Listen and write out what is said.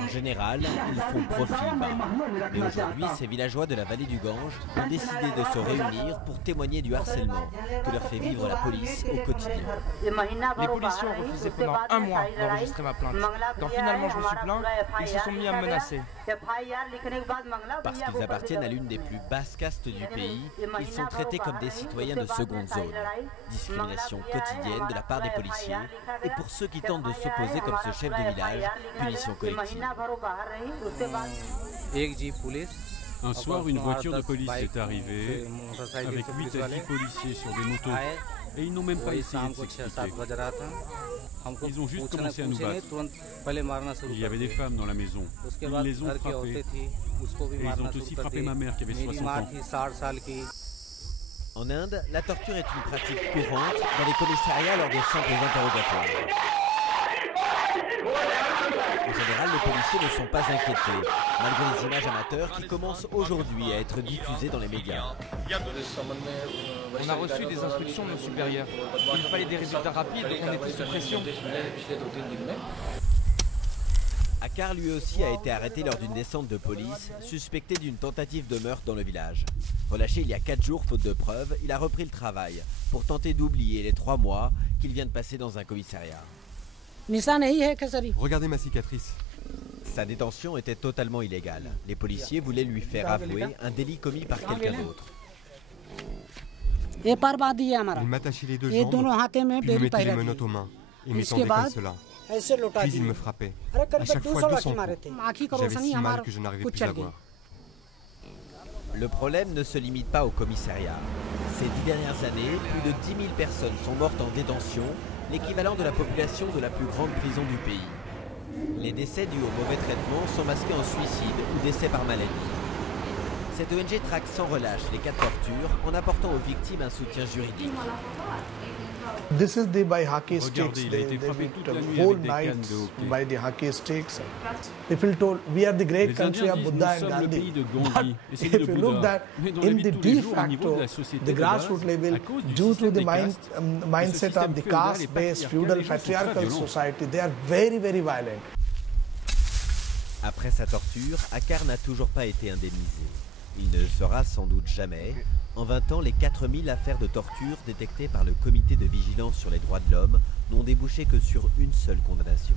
En général, ils font profil bas. Mais aujourd'hui, ces villageois de la vallée du Gange ont décidé de se réunir pour témoigner du harcèlement que leur fait vivre la police au quotidien. Les policiers ont refusé pendant un mois d'enregistrer ma plainte. Quand finalement je me suis plaint, ils se sont mis à me menacer. Parce qu'ils appartiennent à l'une des plus basses castes du pays, ils sont traités comme des citoyens de seconde zone. Discrimination quotidienne de la part des policiers, et pour ceux qui tentent de s'opposer comme ce chef de village, punition collective. Un soir, une voiture de police est arrivée avec 8 à 10 policiers sur des motos et ils n'ont même pas essayé de s'expliquer. Ils ont juste commencé à nous battre. Il y avait des femmes dans la maison. Ils les ont frappées et ils ont aussi frappé ma mère qui avait 60 ans. En Inde, la torture est une pratique courante dans les commissariats lors de simples interrogatoires. En général, les policiers ne sont pas inquiétés, malgré les images amateurs qui commencent aujourd'hui à être diffusées dans les médias. On a reçu des instructions de nos supérieurs. Il fallait des résultats rapides, on était sous pression. Akar lui aussi a été arrêté lors d'une descente de police, suspecté d'une tentative de meurtre dans le village. Relâché il y a 4 jours faute de preuves, il a repris le travail pour tenter d'oublier les 3 mois qu'il vient de passer dans un commissariat. Regardez ma cicatrice. Sa détention était totalement illégale. Les policiers voulaient lui faire avouer un délit commis par quelqu'un d'autre. Il m'attachait les 2 jambes, puis me mettait les menottes aux mains et m'étendait comme cela. Puis il me frappait. À chaque fois 200 coups. J'avais si mal que je n'arrivais plus à voir. Le problème ne se limite pas au commissariat. Ces 10 dernières années, plus de 10 000 personnes sont mortes en détention, l'équivalent de la population de la plus grande prison du pays. Les décès dus au mauvais traitement sont masqués en suicide ou décès par maladie. Cette ONG traque sans relâche les cas de torture en apportant aux victimes un soutien juridique. Regardez, il a été frappé toute la nuit avec des cannes de hockey. Les Indiens disent nous sommes le pays de Gandhi et celui de Bouddha. Mais dans la vie de tous les jours, au niveau de la société de base, à cause du système des castes, mindset of the caste-based feudal patriarchal society, they are very, very violent. Après sa torture, Akar n'a toujours pas été indemnisé. Il ne le sera sans doute jamais. En 20 ans, les 4000 affaires de torture détectées par le Comité de vigilance sur les droits de l'homme n'ont débouché que sur une seule condamnation.